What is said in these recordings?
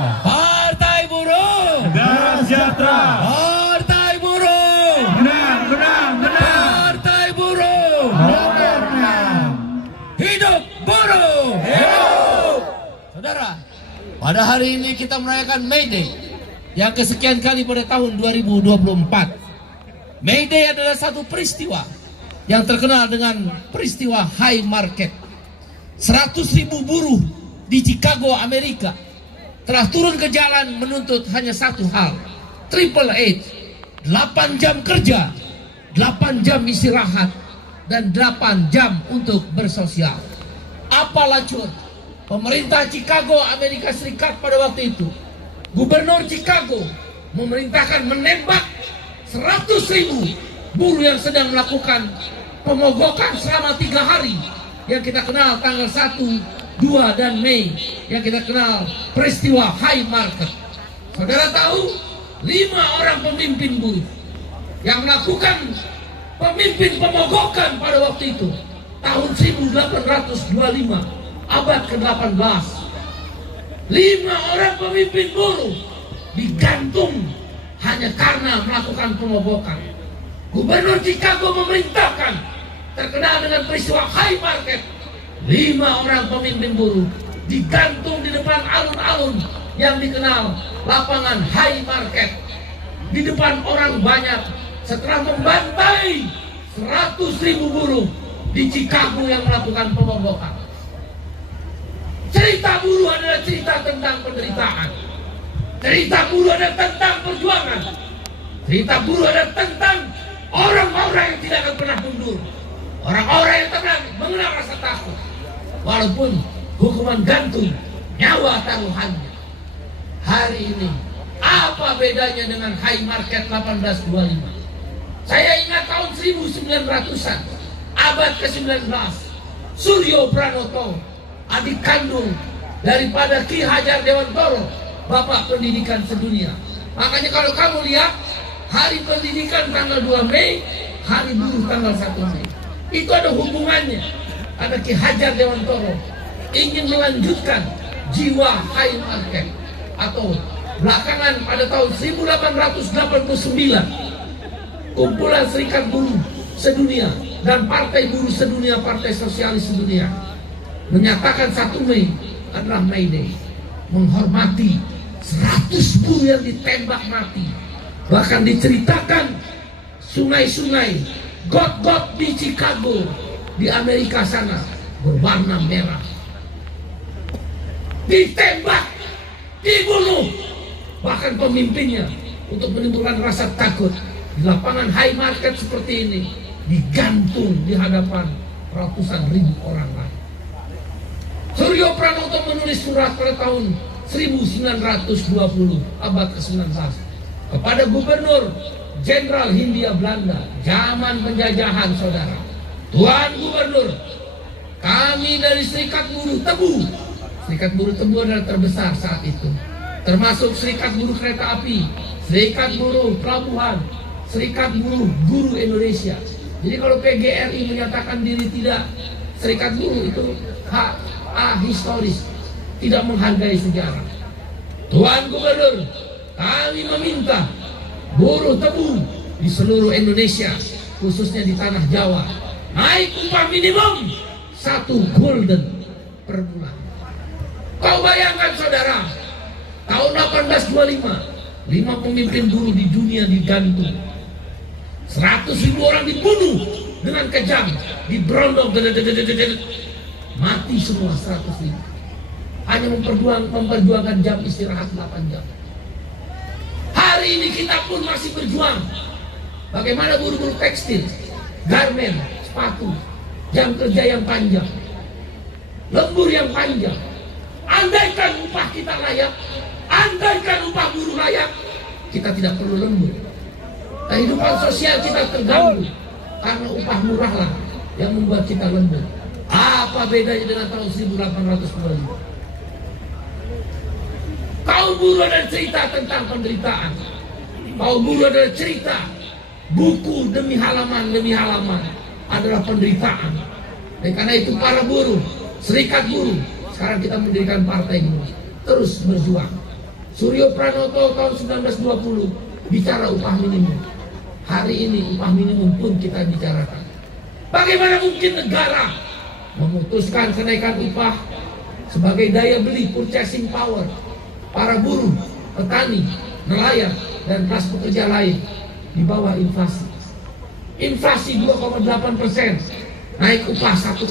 Partai Buruh Negara Sejahtera. Partai Buruh Menang, menang, menang. Partai Buruh Menang. Hidup buruh. Hidup. Saudara, pada hari ini kita merayakan May Day yang kesekian kali pada tahun 2024. May Day adalah satu peristiwa yang terkenal dengan peristiwa high market. 100.000 buruh di Chicago, Amerika telah turun ke jalan menuntut hanya satu hal, Triple H, 8 jam kerja, 8 jam istirahat, dan 8 jam untuk bersosial. Apa lacur? Pemerintah Chicago, Amerika Serikat pada waktu itu, Gubernur Chicago memerintahkan menembak 100.000 buruh yang sedang melakukan pemogokan selama 3 hari yang kita kenal tanggal 1, 2, dan Mei, yang kita kenal peristiwa high market. Saudara tahu 5 orang pemimpin buruh yang melakukan pemimpin pemogokan pada waktu itu tahun 1825, abad ke-18. 5 orang pemimpin buruh digantung hanya karena melakukan pemogokan. Gubernur Chicago memerintahkan, terkenal dengan peristiwa high market, 5 orang pemimpin buruh digantung di depan alun-alun yang dikenal lapangan high market, di depan orang banyak, setelah membantai 100.000 buruh di Chicago yang melakukan pemogokan. Cerita buruh adalah cerita tentang penderitaan. Cerita buruh adalah tentang perjuangan. Cerita buruh adalah tentang orang-orang yang tidak akan pernah mundur, orang-orang yang tak pernah mengenal rasa takut, walaupun hukuman gantung, nyawa taruhannya. Hari ini apa bedanya dengan high market 1825? Saya ingat tahun 1900-an, abad ke-19, Suryo Pranoto, adik kandung daripada Ki Hajar Dewantoro, bapak pendidikan sedunia. Makanya kalau kamu lihat hari pendidikan tanggal 2 Mei, hari buruh tanggal 1 Mei, itu ada hubungannya. Ada Ki Hajar Dewantoro ingin melanjutkan jiwa high market, atau belakangan pada tahun 1889 kumpulan serikat buruh sedunia dan partai buruh sedunia, partai sosialis sedunia menyatakan 1 Mei adalah May Day, menghormati 100 buruh yang ditembak mati. Bahkan diceritakan sungai-sungai, got-got di Chicago, di Amerika sana berwarna merah. Ditembak, dibunuh, bahkan pemimpinnya untuk menimbulkan rasa takut. Di lapangan high market seperti ini digantung di hadapan ratusan ribu orang lain. Suryo Pranoto menulis surat pada tahun 1920, abad ke-19, kepada Gubernur Jenderal Hindia Belanda zaman penjajahan. Saudara, Tuan Gubernur, kami dari Serikat Buruh Tebu. Serikat Buruh Tebu adalah terbesar saat itu, termasuk Serikat Buruh Kereta Api, Serikat Buruh Pelabuhan, Serikat Buruh Guru Indonesia. Jadi kalau PGRI menyatakan diri tidak Serikat Buruh, itu hak historis, tidak menghargai sejarah. Tuan Gubernur, kami meminta buruh tebu di seluruh Indonesia, khususnya di tanah Jawa, naik upah minimum 1 gulden per bulan. Kau bayangkan saudara, tahun 1825, 5 pemimpin buruh di dunia digantung, 100.000 orang dibunuh dengan kejam, diberondong, mati semua 100.000. Hanya memperjuangkan jam istirahat 8 jam. Hari ini kita pun masih berjuang. Bagaimana buruh-buruh tekstil, garmen, sepatu, jam kerja yang panjang, lembur yang panjang. Andaikan upah kita layak, andaikan upah buruh layak, kita tidak perlu lembur. Kehidupan sosial kita terganggu karena upah murah lah yang membuat kita lembur. Apa bedanya dengan tahun 1825? Kaum buruh adalah cerita tentang penderitaan. Kaum buruh adalah cerita, buku demi halaman adalah penderitaan. Dan karena itu para buruh, serikat buruh, sekarang kita mendirikan partai buruh, terus berjuang. Suryo Pranoto tahun 1920 bicara upah minimum. Hari ini upah minimum pun kita bicarakan. Bagaimana mungkin negara memutuskan kenaikan upah sebagai daya beli purchasing power para buruh, petani, nelayan, dan kelas pekerja lain di bawah inflasi. Inflasi 2,8%, naik upah 1,58%,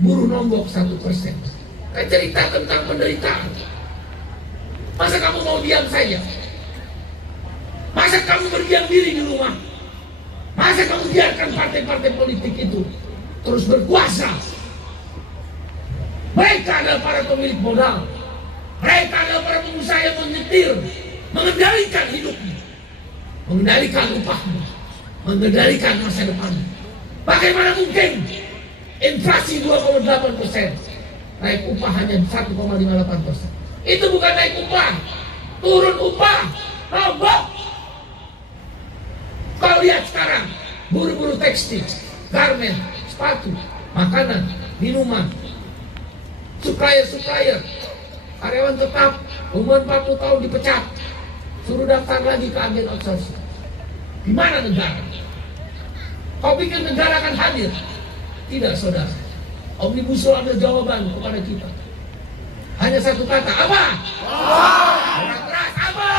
buruh nombok 1%. Kan cerita tentang penderitaan. Masa kamu mau diam saja? Masa kamu berdiam diri di rumah? Masa kamu biarkan partai-partai politik itu terus berkuasa? Mereka adalah para pemilik modal. Mereka adalah para pengusaha yang menyetir, mengendalikan hidupmu, mengendalikan upahmu, mengendalikan masa depanmu. Bagaimana mungkin inflasi 2,8%, naik upah hanya 1,58%? Itu bukan naik upah, turun upah, rombok. Kau lihat sekarang, buruh-buruh tekstil, garmen, sepatu, makanan, minuman, supplier, karyawan tetap, umur 40 tahun dipecat, suruh daftar lagi ke agen outsourcing. Di mana negara? Kau pikir negara akan hadir? Tidak, saudara. Omnibus Law ada jawaban kepada kita. Hanya satu kata, apa? Orang keras, apa?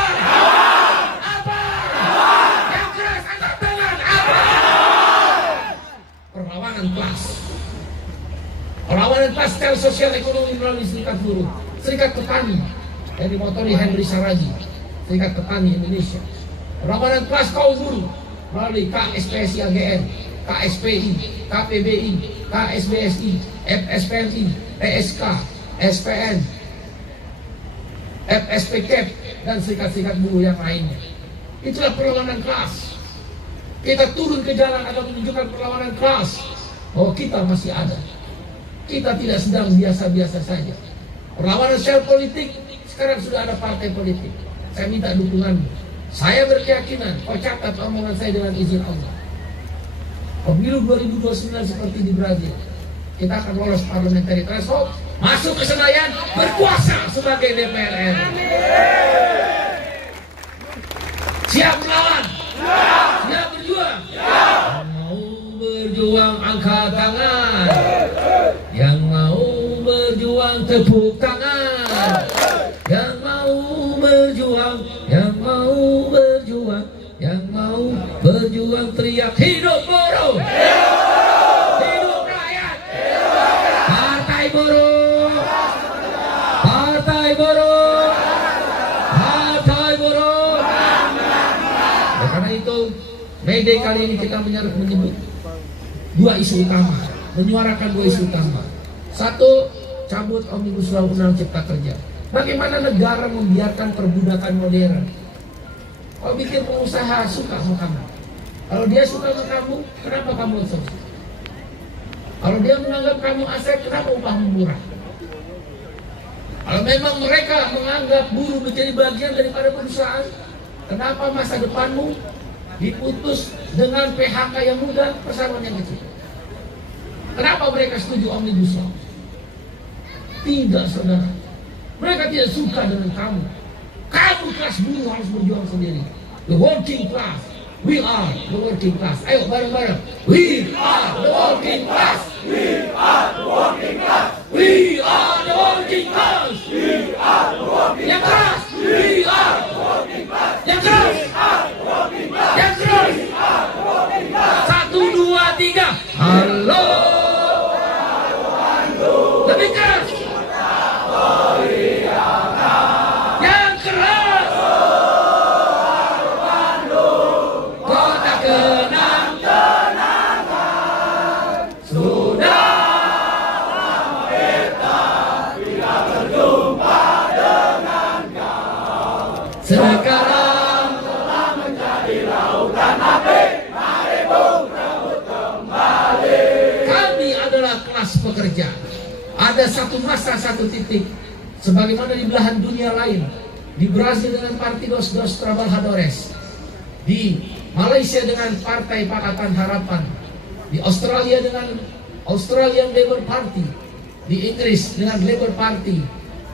Apa? Yang keras angkat tangan, apa? Perlawanan kelas. Perlawanan kelas secara sosial ekonomi melalui serikat buruh, serikat petani yang dimotori Henry Saragi, serikat petani Indonesia. Perlawanan kelas kaum buruh melalui KSPSI AGN, KSPI, KPBI, KSBSI, FSPMI, PSK, SPN, FSPK, dan serikat-serikat buruh yang lainnya. Itulah perlawanan kelas. Kita turun ke jalan akan menunjukkan perlawanan kelas bahwa kita masih ada. Kita tidak sedang biasa-biasa saja. Perlawanan secara politik, sekarang sudah ada partai politik. Saya minta dukunganmu. Saya berkeyakinan, kau catat omongan saya dengan izin Allah. Pemilu 2029 seperti di Brazil, kita akan lolos parliamentary threshold, masuk ke Senayan, berkuasa sebagai DPR RI. Siap melawan? Siap berjuang? Yang mau berjuang angkat tangan. Yang mau berjuang tepuk tangan. Yang mau berjuang, yang mau berjuang, yang mau berjuang teriak hidup buruh. Hidup rakyat. Partai buruh. Partai buruh. Partai buruh. Oleh karena itu, May Day kali ini kita menyebut dua isu utama, menyuarakan dua isu utama. Satu, cabut Omnibus Law Undang Cipta Kerja. Bagaimana negara membiarkan perbudakan modern? Kau bikin pengusaha suka sama kamu. Kalau dia suka sama kamu, kenapa kamu outsourcing? Kalau dia menganggap kamu aset, kenapa upahmu murah? Kalau memang mereka menganggap buruh menjadi bagian daripada perusahaan, kenapa masa depanmu diputus dengan PHK yang mudah, pesangon yang kecil? Kenapa mereka setuju Omnibus Law? Tidak, saudara. Mereka tidak suka dengan kamu. Kamu kelas buruh harus berjuang sendiri. The working class. We are the working class. Ayo bareng-bareng. We are the working class. We are the working class. We are the working class. We are the working class. Yang keras. We are the working class. Yang keras. We are the working class. Yang keras. We are the working class. 1, 2, 3. Halo. Lebih keras. Yang keras. Kota kenang sudah lama kita tidak berjumpa dengan kau. Sekarang telah menjadi lautan api. Mari bung rebut kembali. Kami adalah kelas pekerja. Ada satu masa, satu titik, sebagaimana di belahan dunia lain, di Brazil dengan Partidos dos Trabalhadores, di Malaysia dengan Partai Pakatan Harapan, di Australia dengan Australian Labour Party, di Inggris dengan Labour Party,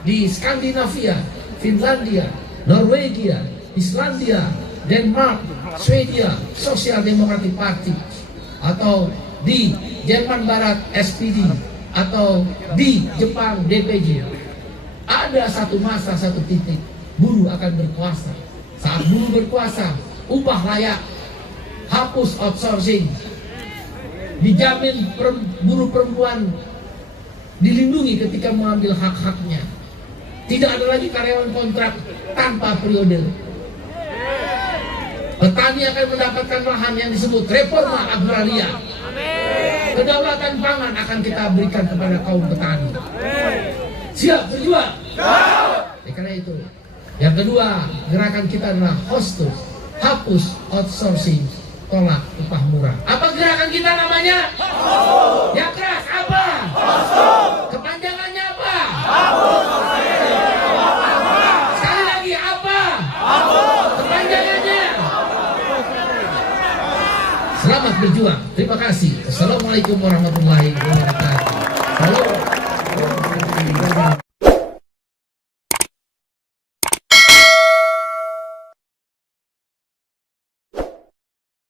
di Skandinavia Finlandia, Norwegia, Islandia, Denmark, Swedia, Social Democratic Party, atau di Jerman Barat SPD, atau di Jepang DPJ. Ada satu masa, satu titik buruh akan berkuasa. Saat buruh berkuasa, upah layak, hapus outsourcing, dijamin buruh perempuan dilindungi ketika mengambil hak-haknya. Tidak ada lagi karyawan kontrak tanpa periode. Petani akan mendapatkan lahan yang disebut reforma agraria. Kedaulatan pangan akan kita berikan kepada kaum petani. Siap berjuang? Karena itu, yang kedua, gerakan kita adalah hostus, hapus outsourcing, tolak upah murah. Apa gerakan kita namanya? Yang keras apa? Kepanjangannya apa? Sekali lagi apa? Kepanjangannya. Selamat berjuang. Terima kasih. Assalamualaikum warahmatullahi wabarakatuh.